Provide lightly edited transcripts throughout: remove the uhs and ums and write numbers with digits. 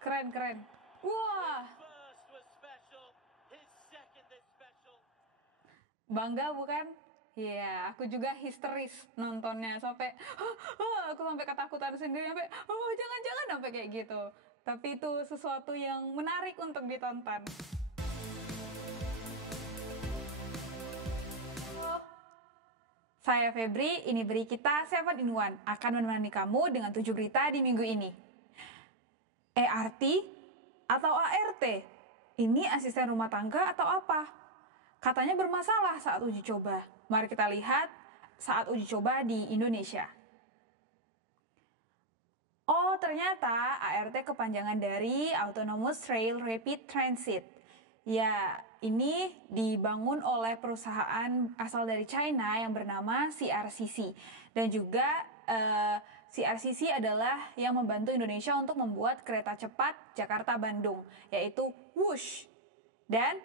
Keren, keren. Wah, bangga bukan? Iya, aku juga histeris nontonnya sampai aku sampai ketakutan sendiri sampai jangan-jangan sampai kayak gitu. Tapi itu sesuatu yang menarik untuk ditonton. Saya Febri, ini Beri Kita 7 in 1 akan menemani kamu dengan 7 berita di minggu ini. ERT atau ART? Ini asisten rumah tangga atau apa? Katanya bermasalah saat uji coba. Mari kita lihat saat uji coba di Indonesia. Oh, ternyata ART kepanjangan dari Autonomous Rail Rapid Transit. Ya, ini dibangun oleh perusahaan asal dari China yang bernama CRCC. Dan juga CRCC adalah yang membantu Indonesia untuk membuat kereta cepat Jakarta-Bandung, yaitu WUSH. Dan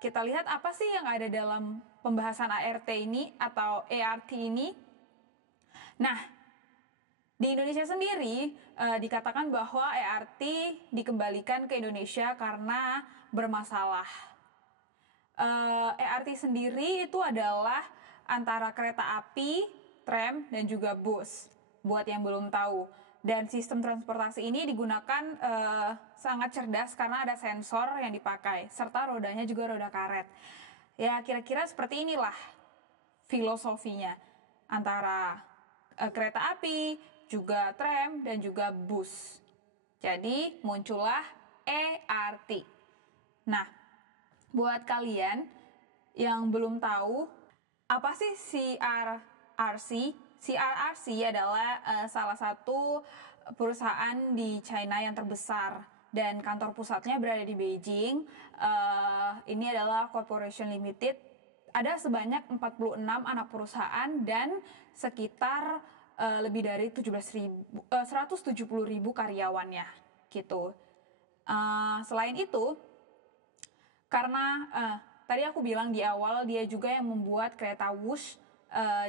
kita lihat apa sih yang ada dalam pembahasan ART ini atau ERT ini. Nah, di Indonesia sendiri dikatakan bahwa ERT dikembalikan ke Indonesia karena bermasalah. ERT sendiri itu adalah antara kereta api, tram, dan juga bus. Buat yang belum tahu. Dan sistem transportasi ini digunakan sangat cerdas karena ada sensor yang dipakai, serta rodanya juga roda karet. Ya, kira-kira seperti inilah filosofinya antara kereta api, juga tram, dan juga bus. Jadi muncullah ERT. Nah, buat kalian yang belum tahu, apa sih CRRC? CRRC adalah salah satu perusahaan di China yang terbesar dan kantor pusatnya berada di Beijing. Ini adalah Corporation Limited. Ada sebanyak 46 anak perusahaan dan sekitar lebih dari 170.000 karyawannya gitu. Selain itu, karena tadi aku bilang di awal dia juga yang membuat kereta WUSH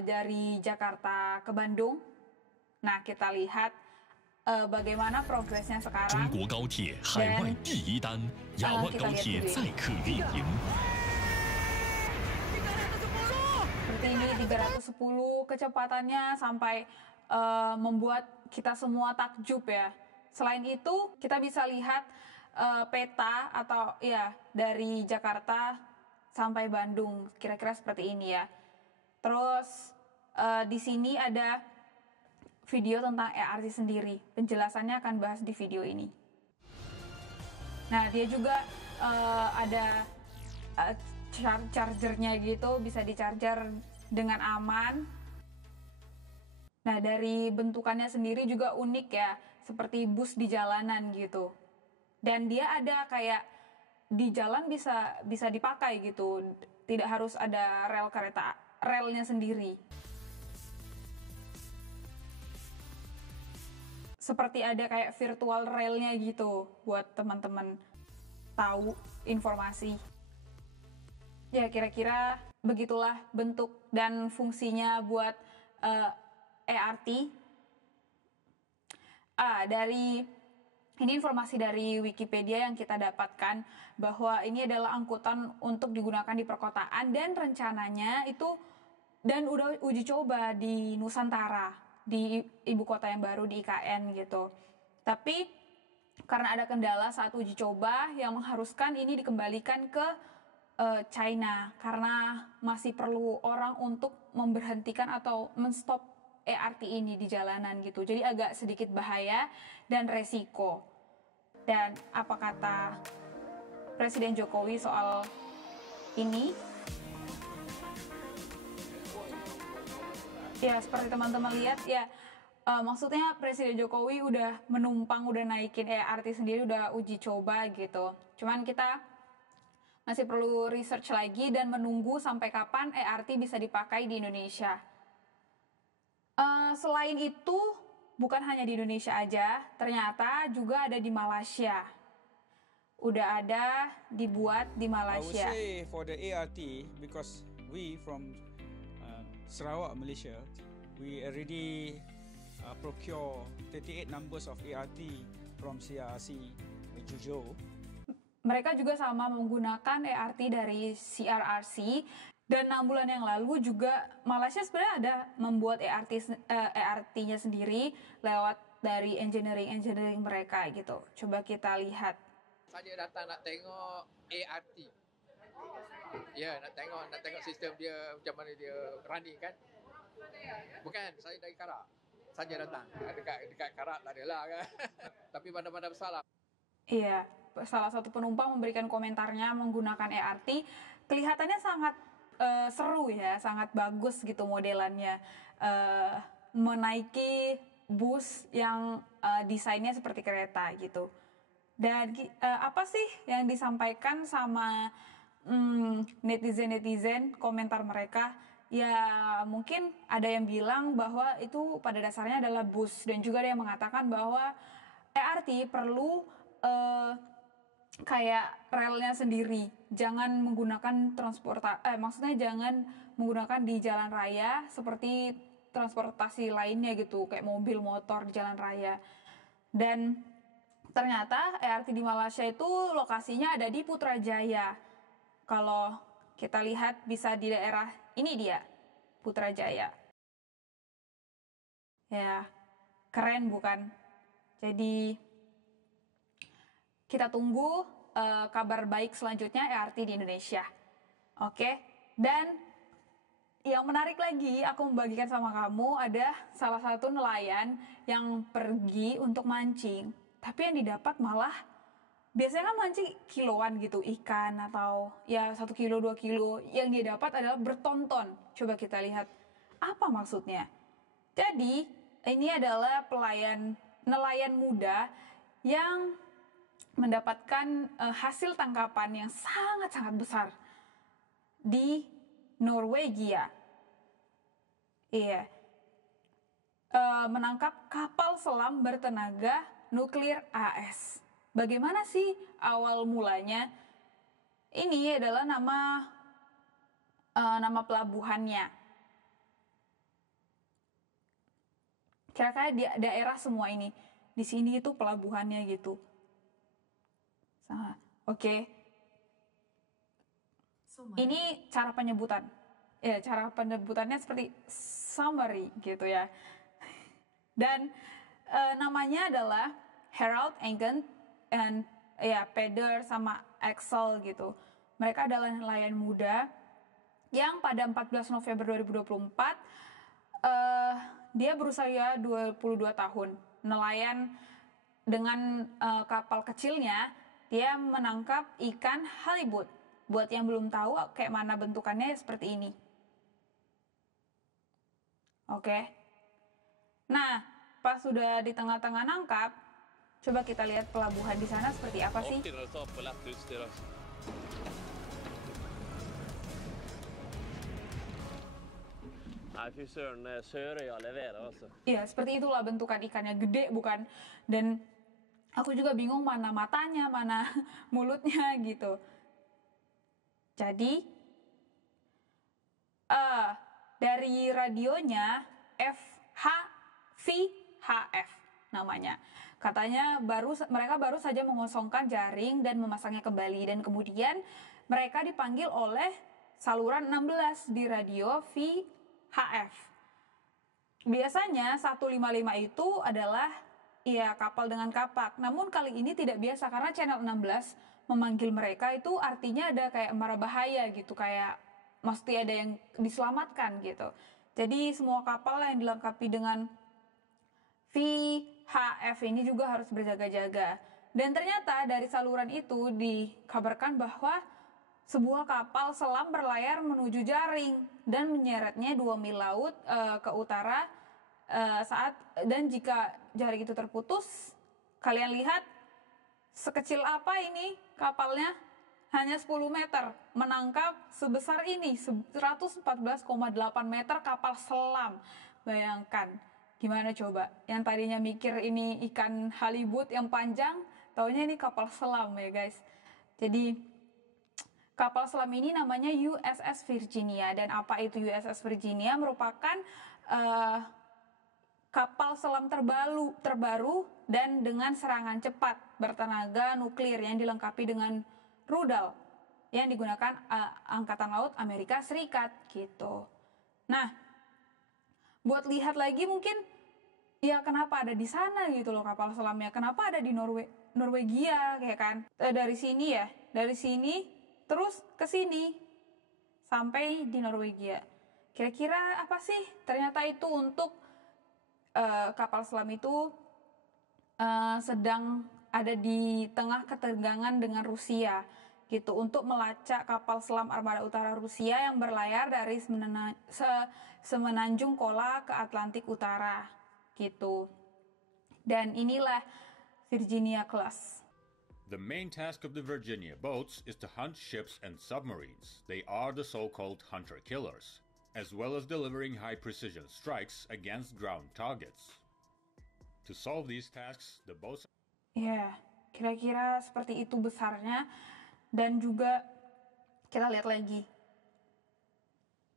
dari Jakarta ke Bandung. Nah, kita lihat bagaimana progresnya sekarang. 中国高铁海外第一单，雅万高铁载客运营。 Seperti ini 310 kecepatannya sampai membuat kita semua takjub ya. Selain itu kita bisa lihat peta atau ya dari Jakarta sampai Bandung kira-kira seperti ini ya. Terus di sini ada video tentang ERT sendiri. Penjelasannya akan bahas di video ini. Nah, dia juga ada chargernya gitu, bisa di-charger dengan aman. Nah, dari bentukannya sendiri juga unik ya, seperti bus di jalanan gitu. Dan dia ada kayak di jalan bisa dipakai gitu, tidak harus ada relnya sendiri. Seperti ada kayak virtual railnya gitu buat teman-teman tahu informasi. Ya, kira-kira begitulah bentuk dan fungsinya buat ERT. Ini informasi dari Wikipedia yang kita dapatkan bahwa ini adalah angkutan untuk digunakan di perkotaan dan rencananya itu dan udah uji coba di Nusantara, di ibu kota yang baru di IKN gitu. Tapi karena ada kendala saat uji coba yang mengharuskan ini dikembalikan ke China karena masih perlu orang untuk memberhentikan atau menstop ERT ini di jalanan gitu. Jadi agak sedikit bahaya dan resiko. Dan apa kata Presiden Jokowi soal ini? Ya, seperti teman-teman lihat ya, maksudnya Presiden Jokowi udah menumpang, udah naikin ERT sendiri, udah uji coba gitu. Cuman kita masih perlu research lagi dan menunggu sampai kapan ERT bisa dipakai di Indonesia. Selain itu, bukan hanya di Indonesia aja, ternyata juga ada di Malaysia. Udah ada dibuat di Malaysia. I would say for the ART, because we from Sarawak, Malaysia, we already procure 38 numbers of ART from CRRC Juzhou. Mereka juga sama menggunakan ART dari CRRC, dan 6 bulan yang lalu juga Malaysia sebenarnya ada membuat ART-nya sendiri lewat dari engineering mereka gitu. Coba kita lihat. Saya datang nak tengok ART. Ya, nak tengok sistem dia macam mana dia running kan. Bukan, saya dari Karak. Saja datang. Dekat Karak tak adalah kan. Tapi bandar-bandar besar lah. Iya, salah satu penumpang memberikan komentarnya menggunakan ART. Kelihatannya sangat seru ya, sangat bagus gitu modelannya. Menaiki bus yang desainnya seperti kereta gitu. Dan apa sih yang disampaikan sama netizen komentar mereka? Ya mungkin ada yang bilang bahwa itu pada dasarnya adalah bus, dan juga ada yang mengatakan bahwa ART perlu kayak relnya sendiri, jangan menggunakan maksudnya jangan menggunakan di jalan raya seperti transportasi lainnya gitu, kayak mobil, motor di jalan raya. Dan ternyata ART di Malaysia itu lokasinya ada di Putrajaya. Kalau kita lihat bisa di daerah ini dia, Putrajaya. Ya, keren bukan? Jadi kita tunggu kabar baik selanjutnya ART di Indonesia. Oke, dan yang menarik lagi aku membagikan sama kamu, ada salah satu nelayan yang pergi untuk mancing, tapi yang didapat malah, biasanya kan mancing kiloan gitu ikan, atau ya 1 kilo 2 kilo, yang dia dapat adalah bertonton. Coba kita lihat apa maksudnya. Jadi ini adalah nelayan muda yang mendapatkan hasil tangkapan yang sangat-sangat besar di Norwegia. Iya. Menangkap kapal selam bertenaga nuklir AS. Bagaimana sih awal mulanya? Ini adalah nama pelabuhannya. Kira-kira di daerah semua ini. Di sini itu pelabuhannya gitu. Oke. Ini cara penyebutan. Ya, cara penyebutannya seperti summary gitu ya. Dan namanya adalah Harold Engen and ya Peder sama Axel gitu. Mereka adalah nelayan muda yang pada 14 November 2024 dia berusia 22 tahun. Nelayan dengan kapal kecilnya, dia menangkap ikan halibut. Buat yang belum tahu kayak mana bentukannya, seperti ini. Oke. Nah, pas sudah di tengah-tengah nangkap, coba kita lihat pelabuhan di sana seperti apa sih. Iya, seperti itulah bentukan ikannya, gede bukan? Dan aku juga bingung mana matanya, mana mulutnya gitu. Jadi dari radionya VHF namanya. Katanya mereka baru saja mengosongkan jaring dan memasangnya kembali, dan kemudian mereka dipanggil oleh saluran 16 di radio VHF. Biasanya 155 itu adalah ya kapal dengan kapak. Namun kali ini tidak biasa karena channel 16 memanggil mereka itu artinya ada kayak mara bahaya gitu, kayak mesti ada yang diselamatkan gitu. Jadi semua kapal yang dilengkapi dengan VHF ini juga harus berjaga-jaga. Dan ternyata dari saluran itu dikabarkan bahwa sebuah kapal selam berlayar menuju jaring dan menyeretnya 2 mil laut ke utara dan jika jaring itu terputus, kalian lihat sekecil apa ini kapalnya, hanya 10 meter menangkap sebesar ini, 114,8 meter kapal selam. Bayangkan gimana coba, yang tadinya mikir ini ikan halibut yang panjang, taunya ini kapal selam ya guys. Jadi kapal selam ini namanya USS Virginia. Dan apa itu USS Virginia? Merupakan kapal selam terbaru dan dengan serangan cepat bertenaga nuklir yang dilengkapi dengan rudal yang digunakan Angkatan Laut Amerika Serikat gitu. Nah, buat lihat lagi mungkin ya kenapa ada di sana gitu loh kapal selamnya, kenapa ada di Norwegia kayak kan. Dari sini terus ke sini sampai di Norwegia. Kira-kira apa sih? Ternyata itu untuk kapal selam itu sedang ada di tengah ketegangan dengan Rusia gitu, untuk melacak kapal selam armada utara Rusia yang berlayar dari semenanjung Kola ke Atlantik Utara gitu. Dan inilah Virginia class. The main task of the Virginia boats is to hunt ships and submarines. They are the so-called hunter-killers, as well as delivering high-precision strikes against ground targets. To solve these tasks, the boats... Ya, kira-kira seperti itu besarnya. Dan juga kita lihat lagi.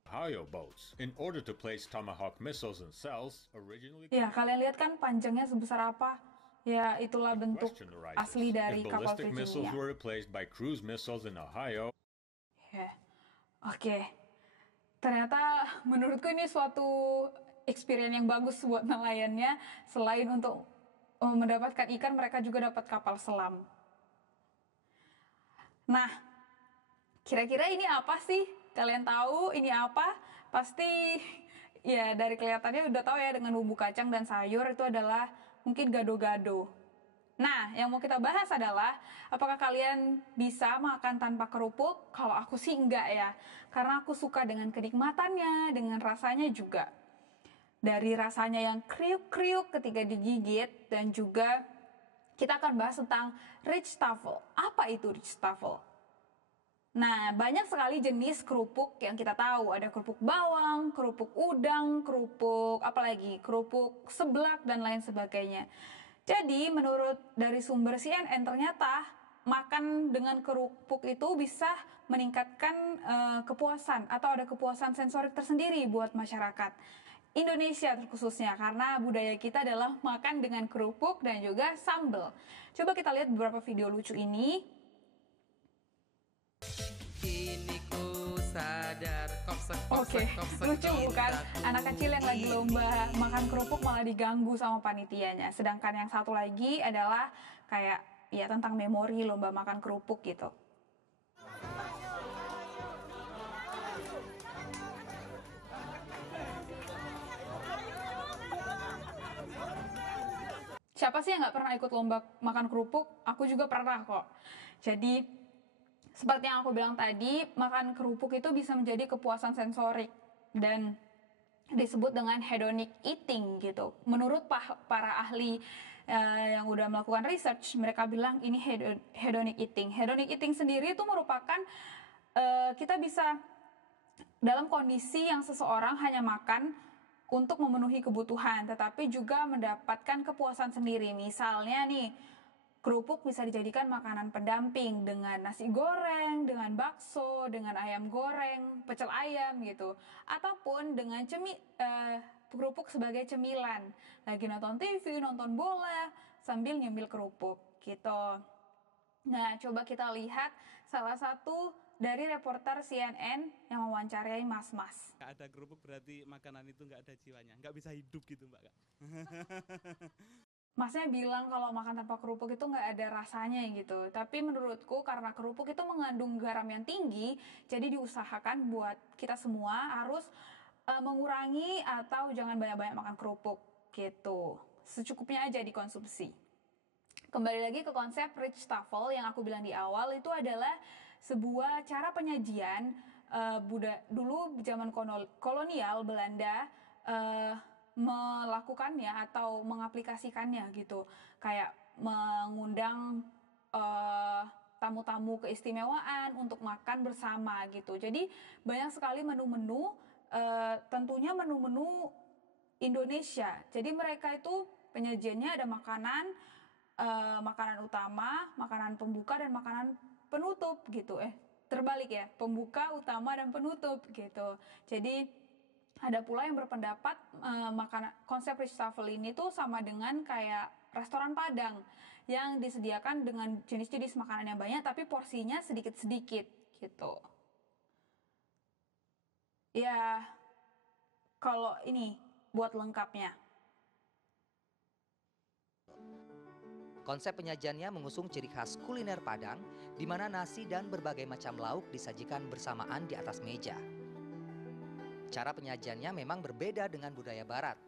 Ohio boats, in order to place Tomahawk missiles and cells, originally... Ya, kalian lihat kan panjangnya sebesar apa? Ya, itulah bentuk asli dari kapal Virginia. Missiles were replaced by cruise missiles in Ohio. Ya, oke. Ternyata menurutku ini suatu experience yang bagus buat nelayannya. Selain untuk mendapatkan ikan, mereka juga dapat kapal selam. Nah, kira-kira ini apa sih? Kalian tahu ini apa? Pasti ya dari kelihatannya udah tahu ya, dengan bumbu kacang dan sayur itu adalah mungkin gado-gado. Nah, yang mau kita bahas adalah apakah kalian bisa makan tanpa kerupuk? Kalau aku sih enggak ya, karena aku suka dengan kenikmatannya, dengan rasanya juga. Dari rasanya yang kriuk-kriuk ketika digigit, dan juga kita akan bahas tentang rijstafel. Apa itu rijstafel? Nah, banyak sekali jenis kerupuk yang kita tahu. Ada kerupuk bawang, kerupuk udang, kerupuk seblak, dan lain sebagainya. Jadi, menurut dari sumber CNN, ternyata makan dengan kerupuk itu bisa meningkatkan kepuasan, atau ada kepuasan sensorik tersendiri buat masyarakat Indonesia terkhususnya, karena budaya kita adalah makan dengan kerupuk dan juga sambal. Coba kita lihat beberapa video lucu ini. Oke, lucu bukan? Anak kecil yang lagi lomba makan kerupuk malah diganggu sama panitianya. Sedangkan yang satu lagi adalah kayak ya tentang memori lomba makan kerupuk gitu. Siapa sih yang nggak pernah ikut lomba makan kerupuk? Aku juga pernah kok. Jadi, seperti yang aku bilang tadi, makan kerupuk itu bisa menjadi kepuasan sensorik dan disebut dengan hedonic eating gitu. Menurut para ahli yang udah melakukan research, mereka bilang ini hedonic eating. Hedonic eating sendiri itu merupakan kita bisa dalam kondisi yang seseorang hanya makan untuk memenuhi kebutuhan, tetapi juga mendapatkan kepuasan sendiri. Misalnya nih, kerupuk bisa dijadikan makanan pendamping dengan nasi goreng, dengan bakso, dengan ayam goreng, pecel ayam gitu. Ataupun dengan kerupuk sebagai cemilan. Lagi nonton TV, nonton bola, sambil nyemil kerupuk gitu. Nah, coba kita lihat salah satu dari reporter CNN yang mewawancarai mas-mas. Nggak ada kerupuk berarti makanan itu nggak ada jiwanya, nggak bisa hidup gitu Mbak. Masnya bilang kalau makan tanpa kerupuk itu nggak ada rasanya gitu. Tapi menurutku karena kerupuk itu mengandung garam yang tinggi, jadi diusahakan buat kita semua harus mengurangi atau jangan banyak-banyak makan kerupuk gitu. Secukupnya aja dikonsumsi. Kembali lagi ke konsep rijstafel yang aku bilang di awal, itu adalah sebuah cara penyajian dulu zaman kolonial Belanda melakukannya atau mengaplikasikannya gitu, kayak mengundang tamu-tamu keistimewaan untuk makan bersama gitu. Jadi banyak sekali menu-menu, tentunya menu-menu Indonesia. Jadi mereka itu penyajiannya ada makanan utama, makanan pembuka, dan makanan penutup gitu. Terbalik ya, pembuka, utama, dan penutup gitu. Jadi Ada pula yang berpendapat konsep rich tafel ini tuh sama dengan kayak restoran Padang yang disediakan dengan jenis-jenis makanan yang banyak tapi porsinya sedikit-sedikit gitu. Ya, kalau ini buat lengkapnya. Konsep penyajiannya mengusung ciri khas kuliner Padang, di mana nasi dan berbagai macam lauk disajikan bersamaan di atas meja. Cara penyajiannya memang berbeda dengan budaya Barat,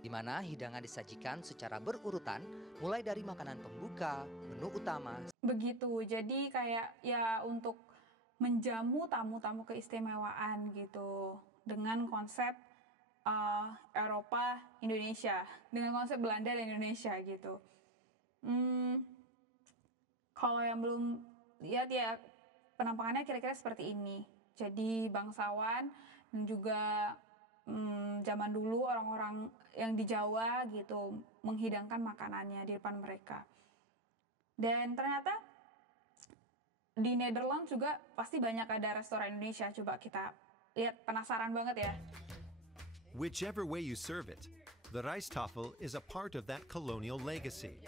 di mana hidangan disajikan secara berurutan, mulai dari makanan pembuka, menu utama. Begitu, jadi kayak ya untuk menjamu tamu-tamu keistimewaan gitu, dengan konsep Eropa Indonesia, dengan konsep Belanda dan Indonesia gitu. Kalau yang belum lihat ya penampakannya kira-kira seperti ini. Jadi bangsawan dan juga zaman dulu orang-orang yang di Jawa gitu menghidangkan makanannya di depan mereka. Dan ternyata di Netherlands juga pasti banyak ada restoran Indonesia. Coba kita lihat, penasaran banget ya. Whichever way you serve it, the Rijsttafel is a part of that colonial legacy.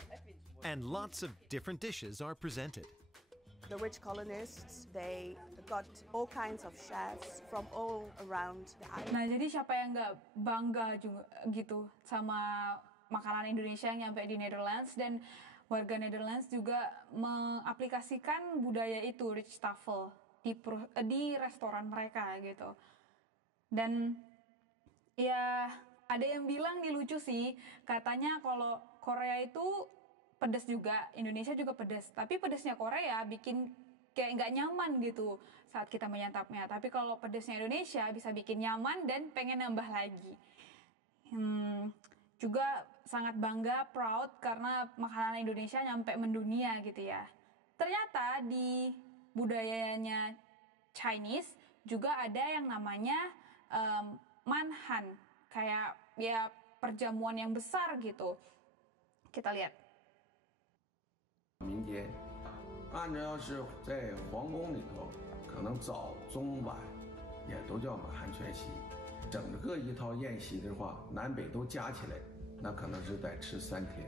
And lots of different dishes are presented. The rich colonists, they got all kinds of chefs from all around the island. Nah, jadi siapa yang nggak bangga juga gitu sama makanan Indonesia yang nyampe di Netherlands, dan warga Netherlands juga mengaplikasikan budaya itu, Rijsttafel, di restoran mereka gitu. Dan ya ada yang bilang nih lucu sih, katanya kalau Korea itu pedas juga, Indonesia juga pedas. Tapi pedasnya Korea bikin kayak nggak nyaman gitu saat kita menyantapnya. Tapi kalau pedasnya Indonesia bisa bikin nyaman dan pengen nambah lagi. Juga sangat bangga, proud karena makanan Indonesia nyampe mendunia gitu ya. Ternyata di budayanya Chinese juga ada yang namanya manhan. Kayak ya perjamuan yang besar gitu. Kita lihat. 民间，按照要是在皇宫里头，可能早中晚也都叫满汉全席。整个一套宴席的话，南北都加起来，那可能是得吃3天，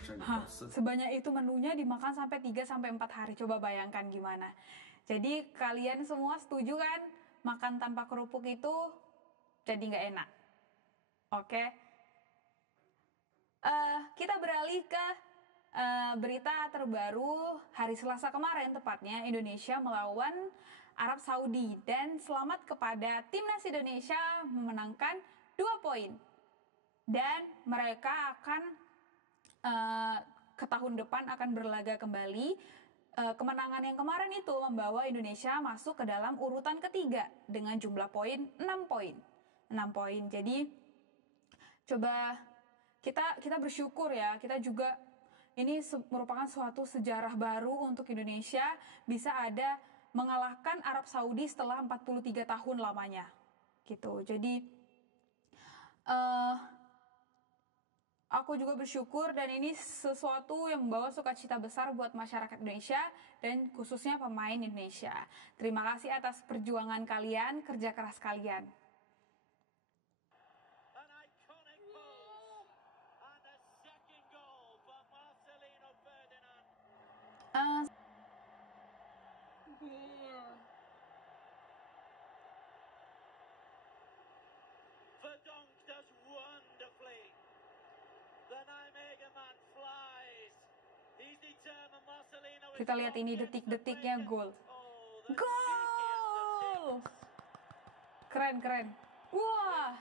甚至到4天。 Sebanyak itu menunya dimakan sampai 3 sampai 4 hari. Coba bayangkan gimana. Jadi kalian semua setuju kan makan tanpa kerupuk itu jadi nggak enak. Oke. Kita beralih ke berita terbaru hari Selasa kemarin, tepatnya Indonesia melawan Arab Saudi, dan selamat kepada timnas Indonesia memenangkan 2 poin, dan mereka akan ke tahun depan akan berlaga kembali. Kemenangan yang kemarin itu membawa Indonesia masuk ke dalam urutan ketiga dengan jumlah poin 6 poin. 6 poin. Jadi coba kita bersyukur ya, kita juga ini merupakan suatu sejarah baru untuk Indonesia bisa ada mengalahkan Arab Saudi setelah 43 tahun lamanya. Gitu. Jadi aku juga bersyukur, dan ini sesuatu yang membawa sukacita besar buat masyarakat Indonesia dan khususnya pemain Indonesia. Terima kasih atas perjuangan kalian, kerja keras kalian. Verdonk does wonderfully. The Nijmegen flies. He's determined. Marcelino. Kita lihat ini detik-detiknya gol. Gol! Keren, keren. Wah!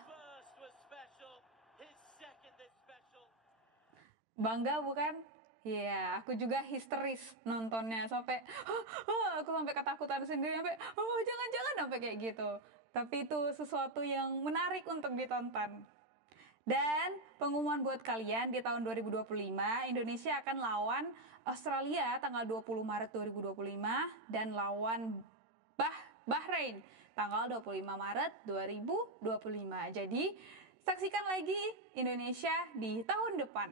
Bangga bukan? Iya, aku juga histeris nontonnya sampai aku sampai ketakutan sendiri, sampai jangan-jangan sampai kayak gitu. Tapi itu sesuatu yang menarik untuk ditonton. Dan pengumuman buat kalian, di tahun 2025 Indonesia akan lawan Australia tanggal 20 Maret 2025 dan lawan Bahrain tanggal 25 Maret 2025. Jadi saksikan lagi Indonesia di tahun depan.